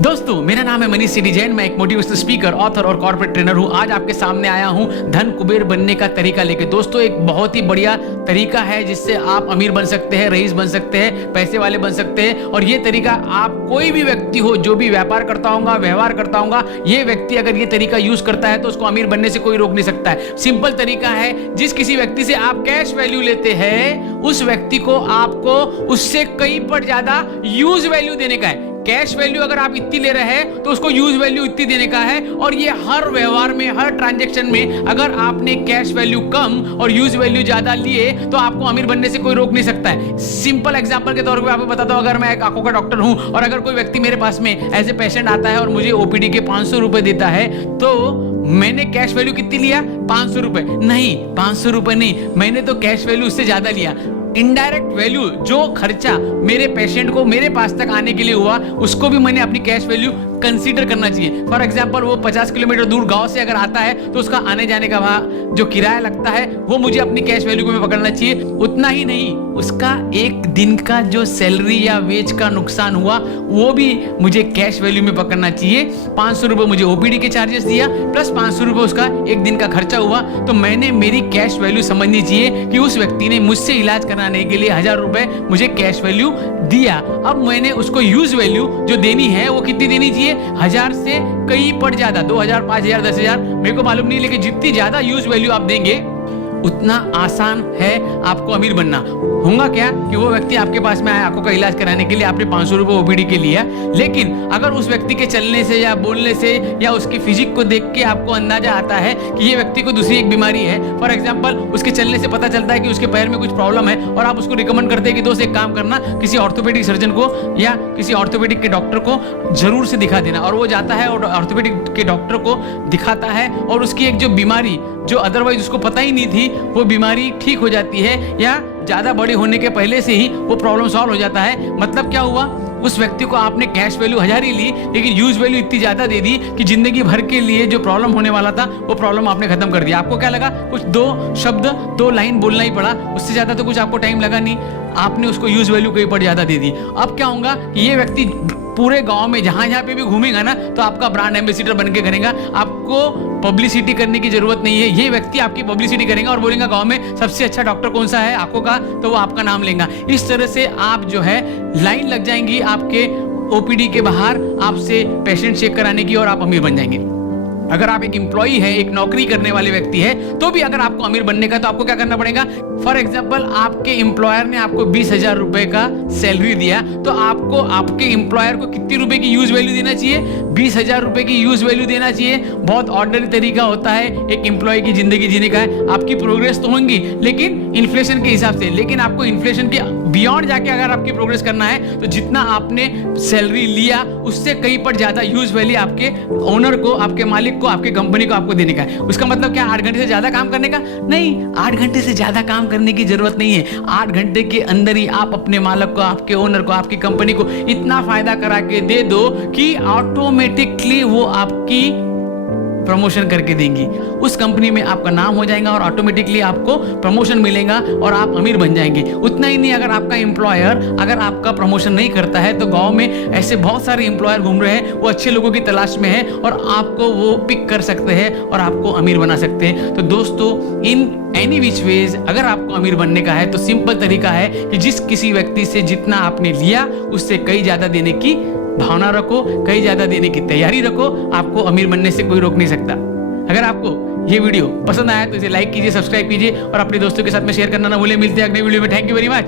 दोस्तों, मेरा नाम है मनीष सिटी जैन। मैं एक मोटिवेशनल स्पीकर, ऑथर और कॉर्पोरेट ट्रेनर हूं। आज आपके सामने आया हूं धन कुबेर बनने का तरीका लेके। दोस्तों, एक बहुत ही बढ़िया तरीका है जिससे आप अमीर बन सकते हैं, रईस बन सकते हैं, पैसे वाले बन सकते हैं। और ये तरीका आप कोई भी व्यक्ति हो जो भी व्यापार करता होगा, व्यवहार करता होगा, ये व्यक्ति अगर ये तरीका यूज करता है तो उसको अमीर बनने से कोई रोक नहीं सकता है। सिंपल तरीका है, जिस किसी व्यक्ति से आप कैश वैल्यू लेते हैं उस व्यक्ति को आपको उससे कई पर ज्यादा यूज वैल्यू देने का है। कैश वैल्यू अगर आप इतनी ले रहे हैं तो उसको यूज वैल्यू इतनी देने का है। और ये हर व्यवहार में, हर ट्रांजैक्शन में अगर आपने कैश वैल्यू कम और यूज वैल्यू ज्यादा लिए तो आपको अमीर बनने से कोई रोक नहीं सकता है। सिंपल एग्जांपल के तौर पे आपको बताता हूं, अगर मैं एक आंखों का डॉक्टर हूं और अगर कोई व्यक्ति मेरे पास में एज ए पेशेंट आता है और मुझे ओपीडी के 500 रुपए देता है तो मैंने कैश वैल्यू कितनी लिया? 500 रुपए नहीं, 500 रुपए नहीं, मैंने तो कैश वैल्यू उससे ज्यादा लिया। इनडायरेक्ट वैल्यू, जो खर्चा मेरे पेशेंट को मेरे पास तक आने के लिए हुआ, उसको भी मैंने अपनी कैश वैल्यू कंसीडर करना चाहिए। फॉर एग्जांपल, वो 50 किलोमीटर दूर गांव से अगर आता है तो उसका आने जाने का वहां जो किराया लगता है वो मुझे अपनी कैश वैल्यू में पकड़ना चाहिए। उतना ही नहीं, उसका एक दिन का जो सैलरी या वेज का नुकसान हुआ वो भी मुझे कैश वैल्यू में पकड़ना चाहिए। 500 रुपए मुझे ओपीडी के चार्जेस दिया प्लस 500 रुपए उसका एक दिन का खर्चा हुआ, तो मैंने मेरी कैश वैल्यू समझनी चाहिए कि उस व्यक्ति ने मुझसे इलाज कराने के लिए 1000 रुपए मुझे कैश वैल्यू दिया। अब मैंने उसको यूज वैल्यू जो देनी है वो कितनी देनी चाहिए? 1000 से कई पर ज्यादा, 2000, 5000, 10,000, मेरे को मालूम नहीं, लेकिन जितनी ज्यादा यूज वैल्यू आप देंगे उतना आसान है आपको अमीर बनना। होगा क्या कि वो व्यक्ति आपके पास में आया आंखों का इलाज कराने के लिए, आपने 500 रुपए ओपीडी के लिया, लेकिन अगर उस व्यक्ति के चलने से या बोलने से या उसकी फिजिक को देख के आपको अंदाजा आता है कि ये व्यक्ति को दूसरी एक बीमारी है। फॉर एग्जांपल, उसके चलने से पता चलता है कि उसके पैर में कुछ प्रॉब्लम है और आप उसको रिकमेंड करते हैं कि दोस्त एक काम करना, किसी ऑर्थोपेडिक सर्जन को या किसी ऑर्थोपेडिक के डॉक्टर को जरूर से दिखा देना। और वो जाता है और ऑर्थोपेडिक के डॉक्टर को दिखाता है और उसकी एक जो बीमारी जो अदरवाइज उसको पता ही नहीं थी वो बीमारी ठीक हो जाती है या ज्यादा बड़ी होने के पहले से ही वो प्रॉब्लम सॉल्व हो जाता है। मतलब क्या हुआ? उस व्यक्ति को आपने कैश वैल्यू 1000 ही ली, लेकिन यूज वैल्यू इतनी ज्यादा दे दी कि जिंदगी भर के लिए जो प्रॉब्लम होने वाला था वो प्रॉब्लम आपने खत्म कर दिया। आपको क्या लगा? कुछ 2 शब्द 2 लाइन बोलना ही पड़ा, उससे ज्यादा तो कुछ आपको टाइम लगा नहीं, आपने उसको यूज वैल्यू कहीं पर ज्यादा दे दी। अब क्या होगा कि ये व्यक्ति पूरे गांव में जहां जहां पे भी घूमेगा ना तो आपका ब्रांड एम्बेसडर बन के करेगा। आपको पब्लिसिटी करने की जरूरत नहीं है, ये व्यक्ति आपकी पब्लिसिटी करेगा और बोलेगा गांव में सबसे अच्छा डॉक्टर कौन सा है आंखों का, तो वो आपका नाम लेगा। इस तरह से आप जो है लाइन लग जाएंगी आपके ओपीडी के बाहर आपसे पेशेंट चेक कराने की और आप अमीर बन जाएंगे। अगर आप एक एम्प्लॉई है, एक नौकरी करने वाले व्यक्ति है, तो भी अगर आपको अमीर बनने का तो आपको क्या करना पड़ेगा? फॉर एग्जांपल, आपके एम्प्लॉयर ने आपको 20,000 रुपए का सैलरी दिया तो आपको आपके एम्प्लॉयर को कितनी रुपए की यूज वैल्यू देना चाहिए? 20,000 रुपए की यूज वैल्यू देना चाहिए। बहुत ऑर्डिनरी तरीका होता है एक एम्प्लॉय की जिंदगी जीने का है। आपकी प्रोग्रेस तो होंगी लेकिन इन्फ्लेशन के हिसाब से, लेकिन आपको इन्फ्लेशन के बियॉन्ड जाके अगर आपकी प्रोग्रेस करना है तो जितना आपने सैलरी लिया उससे कई पर ज्यादा यूज वैल्यू आपके ओनर को, आपके मालिक को, आपके कंपनी को आपको देने का है। उसका मतलब क्या? 8 घंटे से ज्यादा काम करने का नहीं, 8 घंटे से ज्यादा काम करने की जरूरत नहीं है। 8 घंटे के अंदर ही आप अपने मालिक को, आपके ओनर को, आपकी कंपनी को इतना फायदा करा के दे दो कि ऑटोमेटिकली वो आपकी प्रमोशन करके देंगी। उस कंपनी में आपका नाम हो जाएगा और ऑटोमेटिकली आपको प्रमोशन मिलेगा और आप अमीर बन जाएंगे। उतना ही नहीं, अगर आपका एम्प्लॉयर अगर आपका प्रमोशन नहीं करता है तो गांव में ऐसे बहुत सारे एम्प्लॉयर घूम रहे हैं, वो अच्छे लोगों की तलाश में है और आपको वो पिक कर सकते हैं और आपको अमीर बना सकते हैं। तो दोस्तों, इन एनी विच वेज अगर आपको अमीर बनने का है तो सिंपल तरीका है कि जिस किसी व्यक्ति से जितना आपने लिया उससे कई ज्यादा देने की भावना रखो, कई ज्यादा देने की तैयारी रखो, आपको अमीर बनने से कोई रोक नहीं सकता। अगर आपको ये वीडियो पसंद आया तो इसे लाइक कीजिए, सब्सक्राइब कीजिए और अपने दोस्तों के साथ में शेयर करना ना भूलें। मिलते हैं अगले वीडियो में। Thank you very much.